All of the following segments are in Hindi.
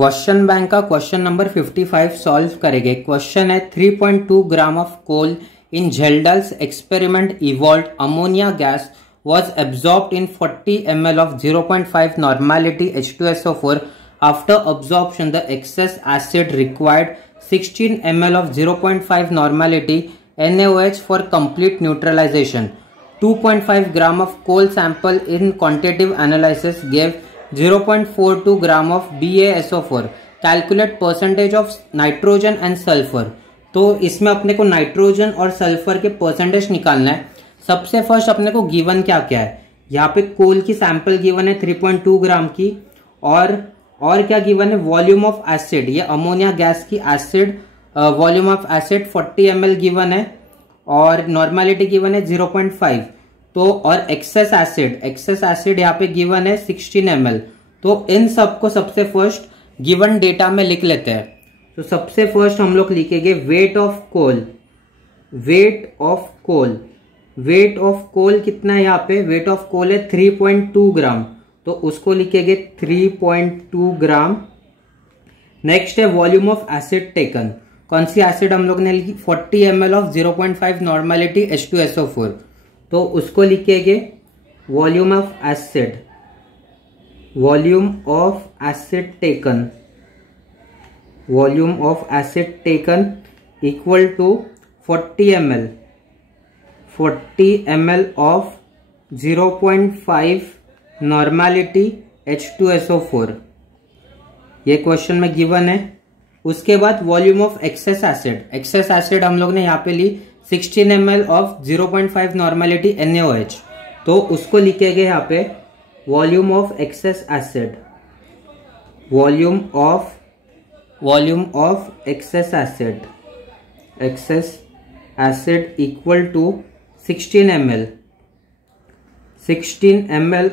क्वेश्चन बैंक का क्वेश्चन नंबर 55 सॉल्व करेंगे। क्वेश्चन है 3.2 gram of coal in Kjeldahl's experiment evolve ammonia gas was absorbed in 40 ml of 0.5 normality H2SO4. After absorption, the excess acid required 16 ml of 0.5 normality NaOH for complete neutralization. 2.5 gram of coal sample in quantitative analysis gave 0.42 gram of BaSO4. Calculate percentage of nitrogen and sulfur. तो इसमें अपने को नाइट्रोजन और सल्फर के परसेंटेज निकालना है। सबसे फर्स्ट अपने को गिवन क्या क्या है, यहाँ पे कोल की सैंपल गिवन है 3.2 ग्राम की, और क्या गिवन है, वॉल्यूम ऑफ एसिड, ये अमोनिया गैस की acid volume of acid 40 ml given है, और नॉर्मेलिटी गिवन है 0.5। तो और एक्सेस एसिड यहाँ पे गिवन है 16 ml। तो इन सबको सबसे फर्स्ट गिवन डेटा में लिख लेते हैं। तो सबसे फर्स्ट हम लोग लिखेंगे वेट ऑफ कोल कितना है, यहाँ पे वेट ऑफ कोल है 3.2 ग्राम, तो उसको लिखेंगे 3.2 ग्राम। नेक्स्ट है वॉल्यूम ऑफ एसिड टेकन, कौन सी एसिड हम लोग ने लिखी, 40 ml ऑफ 0.5 नॉर्मेलिटी H2SO4, तो उसको लिखेंगे volume of acid taken equal to 40 ml of 0.5 normality H2SO4, ये क्वेश्चन में गिवन है। उसके बाद वॉल्यूम ऑफ एक्सेस एसिड हम लोग ने यहाँ पे ली 16 ml ऑफ 0.5 नॉर्मेलिटी NaOH, तो उसको लिखेंगे यहाँ पे volume of excess acid equal to 16 ml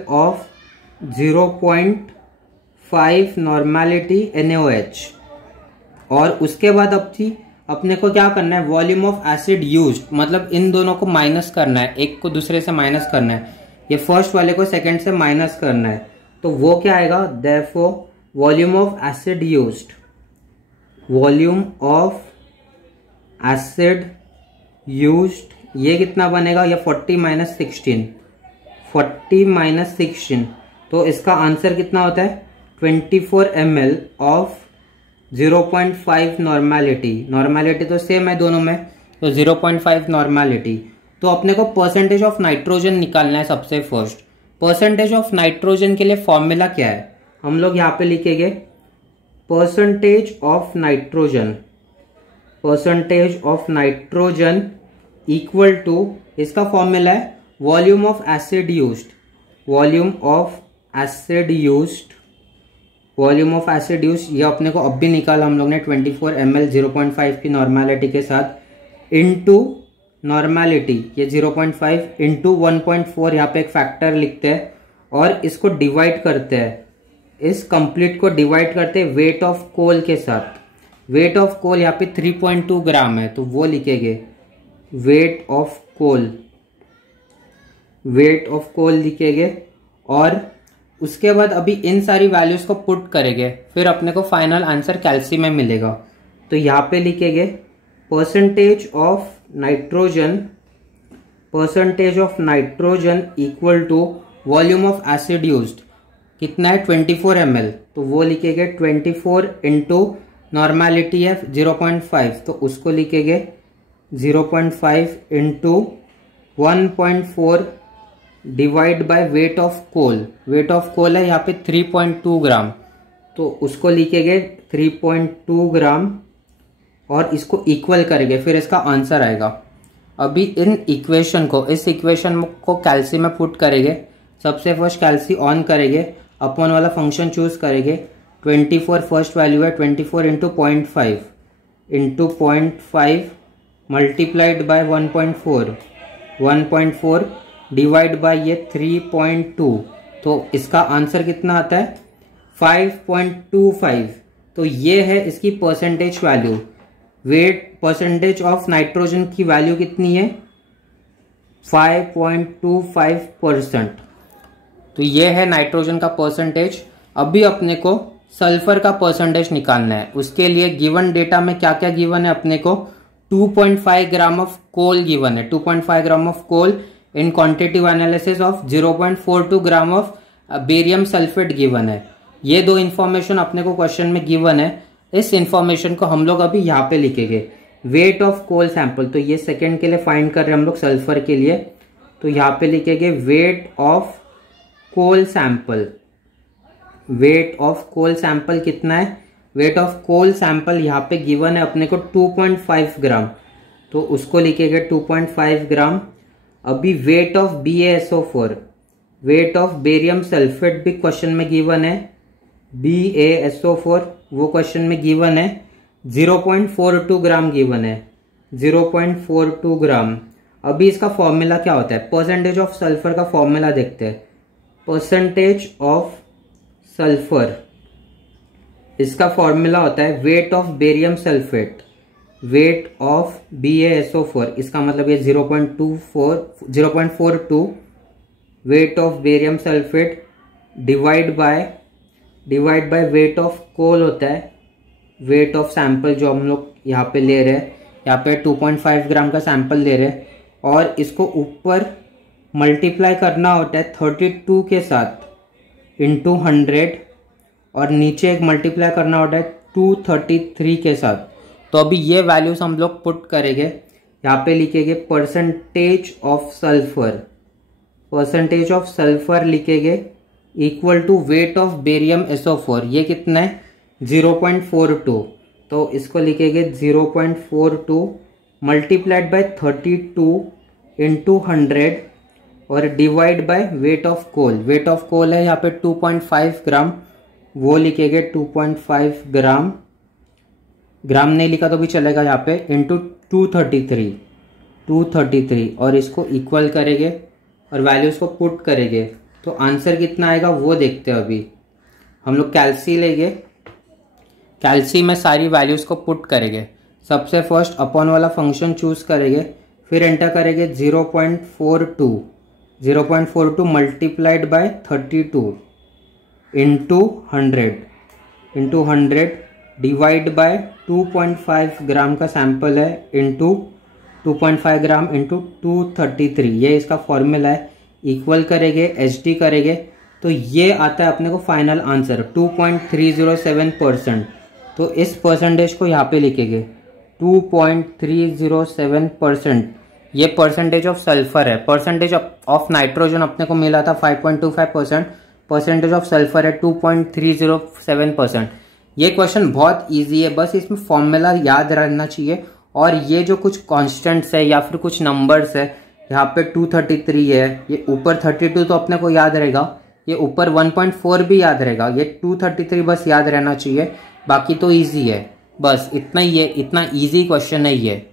of 0.5 normality NaOH। और उसके बाद अपने को क्या करना है, वॉल्यूम ऑफ एसिड यूज्ड, मतलब इन दोनों को माइनस करना है, एक को दूसरे से माइनस करना है, ये फर्स्ट वाले को सेकंड से माइनस करना है, तो वो क्या आएगा, therefore volume of acid used, ये कितना बनेगा, ये 40 माइनस 16, तो इसका आंसर कितना होता है 24 ml ऑफ 0.5 नॉर्मेलिटी तो सेम है दोनों में, तो 0.5 नॉर्मेलिटी। तो अपने को परसेंटेज ऑफ नाइट्रोजन निकालना है। सबसे फर्स्ट परसेंटेज ऑफ नाइट्रोजन के लिए फॉर्मूला क्या है, हम लोग यहाँ पे लिखेंगे percentage of nitrogen equal to, इसका फॉर्मूला है वॉल्यूम ऑफ एसिड यूज्ड, ये अपने को अब भी निकाला हम लोग ने 24 ml 0.5 की नॉर्मेलिटी के साथ इनटू नॉर्मेलिटी, ये 0.5 इंटू 1.4, यहाँ पे एक फैक्टर लिखते हैं और इसको डिवाइड करते हैं, इस कंप्लीट को डिवाइड करते हैं वेट ऑफ कोल के साथ। वेट ऑफ कोल यहाँ पे 3.2 ग्राम है, तो वो लिखेंगे वेट ऑफ कोल लिखेंगे, और उसके बाद अभी इन सारी वैल्यूज को पुट करेंगे, फिर अपने को फाइनल आंसर कैल्शियम में मिलेगा। तो यहाँ पे लिखेंगे percentage of nitrogen equal to volume of acid used, कितना है 24 ml, तो वो लिखेंगे 24 इंटू नॉर्मेलिटी है 0.5, तो उसको लिखेंगे 0.5 into 1.4 divide by weight of coal है यहाँ पे 3.2 ग्राम, तो उसको लिखेंगे 3.2 ग्राम, और इसको इक्वल करेंगे, फिर इसका आंसर आएगा। अभी इस इक्वेशन को कैल्सी में पुट करेंगे। सबसे फर्स्ट कैल्सी ऑन करेंगे, अपॉन वाला फंक्शन चूज करेंगे, 24 फर्स्ट वैल्यू है, 24 into 0.5 multiplied by 1.4 divide bye ये 3.2, तो इसका आंसर कितना आता है 5.25। तो ये है इसकी percentage value. Percentage of nitrogen की वैल्यू कितनी है 5.25%। तो ये है नाइट्रोजन का परसेंटेज। अभी अपने को सल्फर का परसेंटेज निकालना है। उसके लिए गिवन डेटा में क्या क्या गिवन है अपने को, 2.5 ग्राम ऑफ कोल गिवन है, 2.5 gram of coal in quantitative analysis of 0.42 gram of barium sulphate given है। ये दो इंफॉर्मेशन अपने को क्वेश्चन में गिवन है। इस इंफॉर्मेशन को हम लोग अभी यहाँ पे लिखेंगे। वेट ऑफ कोल सैंपल, तो ये सेकेंड के लिए फाइंड कर रहे हैं हम लोग सल्फर के लिए, तो यहाँ पे लिखेंगे weight of coal sample. Weight of coal sample कितना है, वेट ऑफ कोल सैंपल यहाँ पे गिवन है अपने को 2.5 ग्राम, तो उसको लिखेंगे 2.5 ग्राम। अभी wait of BaSO4, wait of barium sulphate भी क्वेश्चन में गिवन है, BaSO4 वो क्वेश्चन में गिवन है, 0.42 ग्राम गिवन है, 0.42 ग्राम। अभी इसका फॉर्मूला क्या होता है, परसेंटेज ऑफ सल्फर का फॉर्मूला देखते हैं। परसेंटेज ऑफ सल्फर, इसका फॉर्मूला होता है weight of barium sulphate, weight of BaSO4, इसका मतलब ये 0.42 weight of barium sulphate divide by weight of coal होता है, वेट ऑफ सैंपल जो हम लोग यहाँ पे ले रहे हैं, यहाँ पे 2.5 ग्राम का सैंपल ले रहे हैं, और इसको ऊपर मल्टीप्लाई करना होता है 32 के साथ इंटू 100, और नीचे एक मल्टीप्लाई करना होता है 233 के साथ। तो अभी ये वैल्यूज हम लोग पुट करेंगे, यहाँ पे लिखेंगे percentage of sulphur, percentage of sulphur लिखेंगे equal to weight of barium SO4, ये कितना है 0.42, तो इसको लिखेंगे 0.42 मल्टीप्लाइड बाय 32 इंटू 100 और divide by weight of coal. Weight of coal है यहाँ पे 2.5 ग्राम, वो लिखेंगे 2.5 ग्राम, ग्राम नहीं लिखा तो भी चलेगा यहाँ पे, इंटू 233 और इसको इक्वल करेंगे और वैल्यूज को पुट करेंगे, तो आंसर कितना आएगा वो देखते हैं। अभी हम लोग कैल्सी लेंगे, कैल्सी में सारी वैल्यूज को पुट करेंगे। सबसे फर्स्ट अपॉन वाला फंक्शन चूज करेंगे, फिर एंटर करेंगे 0.42 multiplied by 32 into 100 divide by 2.5 ग्राम का सैंपल है इंटू 2.5 ग्राम इंटू 233, ये इसका फॉर्मूला है। इक्वल करेंगे, HD करेंगे, तो ये आता है अपने को फाइनल आंसर 2.307%। तो इस परसेंटेज को यहाँ पे लिखेंगे 2.307%, ये परसेंटेज ऑफ सल्फर है। परसेंटेज ऑफ नाइट्रोजन अपने को मिला था 5.25%, परसेंटेज ऑफ सल्फर है 2.307%। ये क्वेश्चन बहुत इजी है, बस इसमें फॉर्मूला याद रहना चाहिए, और ये जो कुछ कॉन्स्टेंट्स है या फिर कुछ नंबर्स है, यहाँ पे 233 है, ये ऊपर 32 तो अपने को याद रहेगा, ये ऊपर 1.4 भी याद रहेगा, ये 233 बस याद रहना चाहिए, बाकी तो इजी है। बस इतना ही है, इतना इजी क्वेश्चन है ये।